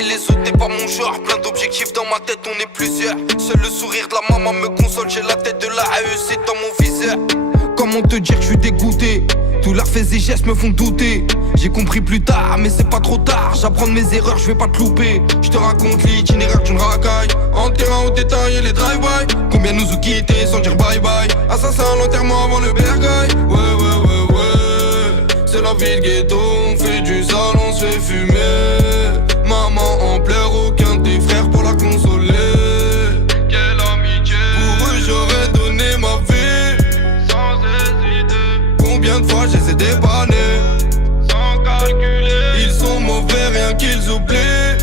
il est sauté par mon genre. Plein d'objectifs dans ma tête, on est plusieurs. Seul le sourire de la maman me console. J'ai la tête de la AEC dans mon viseur. Comment te dire que je suis dégoûté? Tous leurs faits et gestes me font douter. J'ai compris plus tard, mais c'est pas trop tard. J'apprends de mes erreurs, je vais pas te louper. Je te raconte l'itinéraire d'une racaille. En terrain au détail et les drive-by. Combien nous ont quittés sans dire bye bye. Assassin à l'enterrement avant le bergaille. Ouais. C'est la vie de ghetto, on fait du sale, on se fait fumer. Maman en pleure, aucun de tes frères pour la consoler. Quelle amitié. Pour eux j'aurais donné ma vie sans hésiter. Combien de fois je les ai dépannés sans calculer. Ils sont mauvais, rien qu'ils oublient.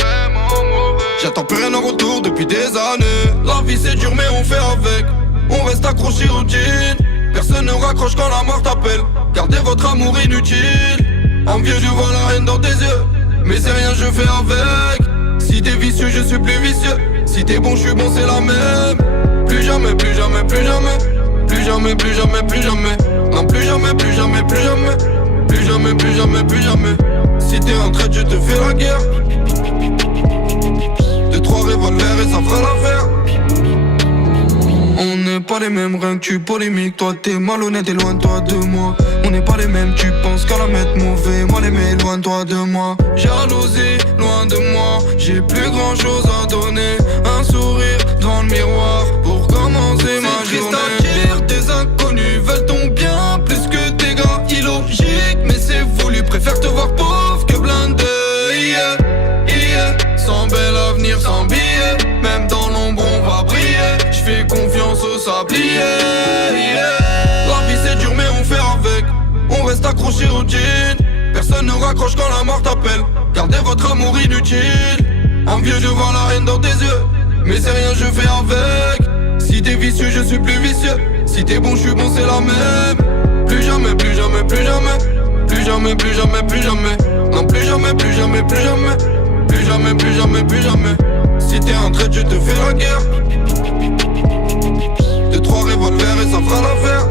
Vraiment mauvais. J'attends plus rien en retour depuis des années. La vie c'est dur mais on fait avec. On reste accroché au jean. Personne ne raccroche quand la mort t'appelle. Gardez votre amour inutile. Envieux je vois la haine dans tes yeux. Mais c'est rien je fais avec. Si t'es vicieux je suis plus vicieux. Si t'es bon je suis bon c'est la même. Plus jamais, plus jamais, plus jamais. Plus jamais, plus jamais, plus jamais. Non plus jamais, plus jamais, plus jamais. Plus jamais, plus jamais, plus jamais. Si t'es en traite je te fais la guerre. 2-3 revolvers et ça fera l'affaire. On n'est pas les mêmes, rien que tu polémiques. Toi t'es malhonnête, éloigne-toi de moi. On n'est pas les mêmes, tu penses qu'à la mettre mauvais. Moi l'aimer, éloigne-toi de moi. Jalousie, loin de moi. J'ai plus grand chose à donner. Un sourire devant le miroir pour commencer ma journée. C'est triste à dire, tes inconnus veulent ton bien plus que tes gars. Illogique, mais c'est voulu. Préfère te voir pauvre que blindé. Il y est, sans bel avenir, sans billet. Même dans l'ombre on va briller. J'fais confiance au sablier. La vie c'est dur mais on fait avec. On reste accroché au jean. Personne ne raccroche quand la mort t'appelle. Gardez votre amour inutile. Envieux je vois la haine dans tes yeux. Mais c'est rien je fais avec. Si t'es vicieux je suis plus vicieux. Si t'es bon je suis bon c'est la même. Plus jamais, plus jamais, plus jamais. Plus jamais, plus jamais, plus jamais. Non plus jamais, plus jamais, plus jamais. Plus jamais, plus jamais, plus jamais. Si t'es en traite je te fais la guerre. 2-3 revolvers et ça fera l'affaire.